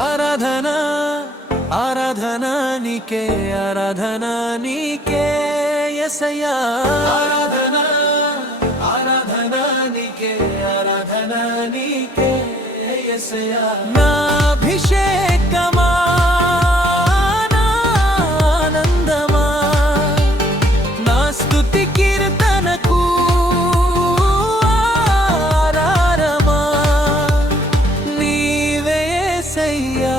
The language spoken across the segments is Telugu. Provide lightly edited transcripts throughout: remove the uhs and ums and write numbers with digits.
ఆరాధనా ఆరాధనా నీకే ఆరాధనా నీకే యేసయ్యా ఆరాధనా ఆరాధనా నీకే ఆరాధనా నీకే యేసయ్యా నా అభిషేకమా నా ఆనందమా నా స్తుతి కీర్తనకు ఆరారమా నీవే యేసయ్యా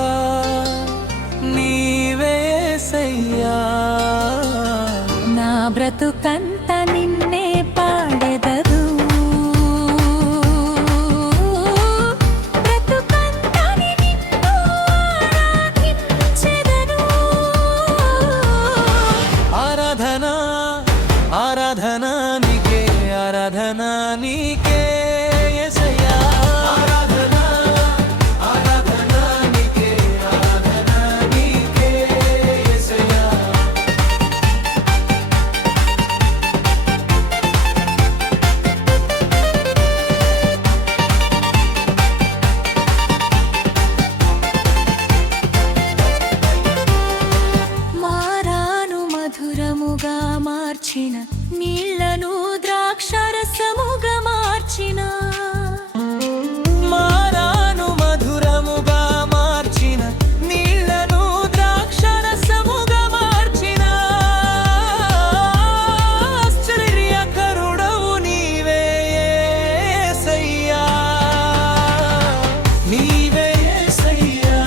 నీవే యేసయ్యా నా బ్రతుకంత నిన్నే పాడెదరు బ్రతుకంతని నిన్ను ఆరాధించెదను ఆరాధనా ఆరాధనా నీకే ఆరాధనా నీకే యేసయ్యా ఆరాధనా ఆరాధనా నీకే ఆరాధనా నీకే యేసయ్యా మారాను మధురముగా మార్చిన నీళ్లను ద్రాక్షరసముగా మార్చిన మారాను మధురముగా మార్చిన నీళ్లను ద్రాక్షరసముగా మార్చిన ఆశ్చర్యకరుడవు నీవే యేసయ్యా నీవే యేసయ్యా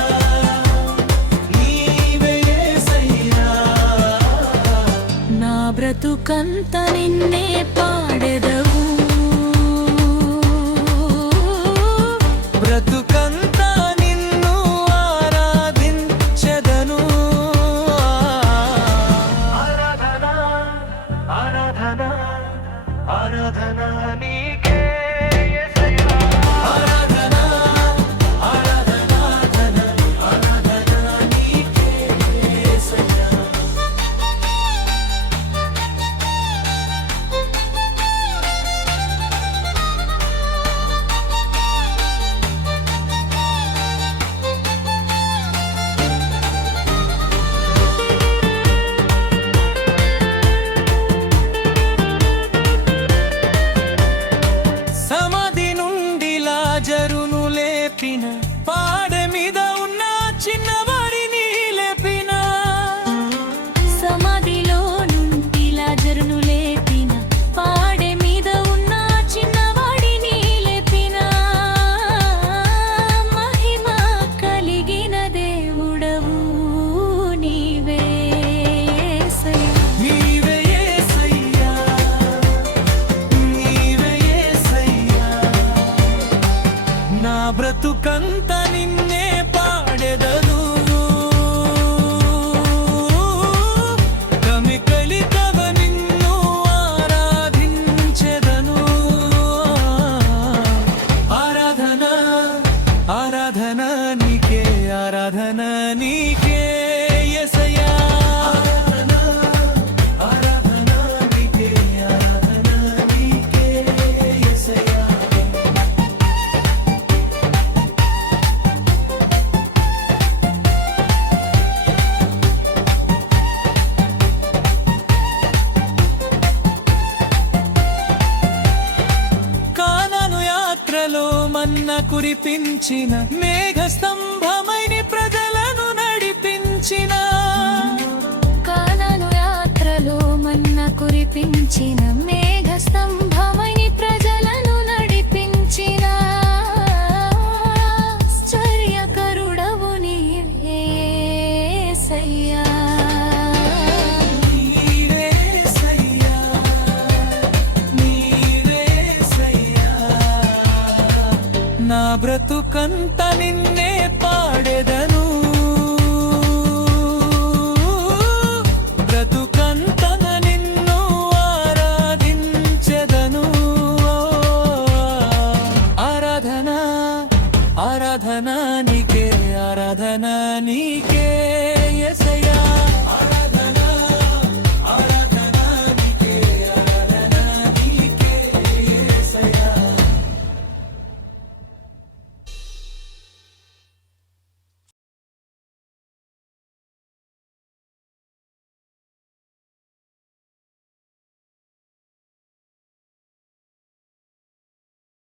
నీవే యేసయ్యా నా బ్రతుకంత నిన్నే పాడెదవు బ్రతుకంతా నిన్ను ఆరాధించెదను ఆరాధనా ఆరాధనా ఆరాధనా నీకే యేసయ్యా ఆరాధనా ఆరాధనా ఆరాధనా నీకే యేసయ్యా సమాధి నుండి లాజరును లేపిన పాడె మీద ఉన్న చిన్నవాడిని లేపిన సమాధిలో నుండి లాజరును లేపిన పాడె మీద ఉన్న చిన్నవాడిని లేపిన మహిమ కలిగిన దేవుడవు నీవే యేసయ్యా. నీవే యేసయ్యా నీవే యేసయ్యా నా బ్రతుకంత నిన్నే పాడెదను కమికలితవ నిన్ను ఆరాధించెదను ఆరాధనా ఆరాధనా నీకే ఆరాధనా నీకే యేసయ్యా ఆరాధనా ఆరాధనా నీకే ఆరాధనా నీకే యేసయ్యా కానాను యాత్రలో మన్న కురిపించిన మేఘ స్తంభమైని ప్రజలను నడిపించిన కానాను యాత్రలో మన్న కురిపించిన మేఘ స్తంభమని ప్రజలను నడిపించిన ఆశ్చర్యకరుడవు నీవే యేసయ్యా. నీవే యేసయ్యా నీవే యేసయ్యా నా బ్రతుకంత నిన్నే పాడెదను బ్రతుకంత నిన్ను ఆరాధించెదను ఆరాధనా ఆరాధనా నీకే ఆరాధనా నీకే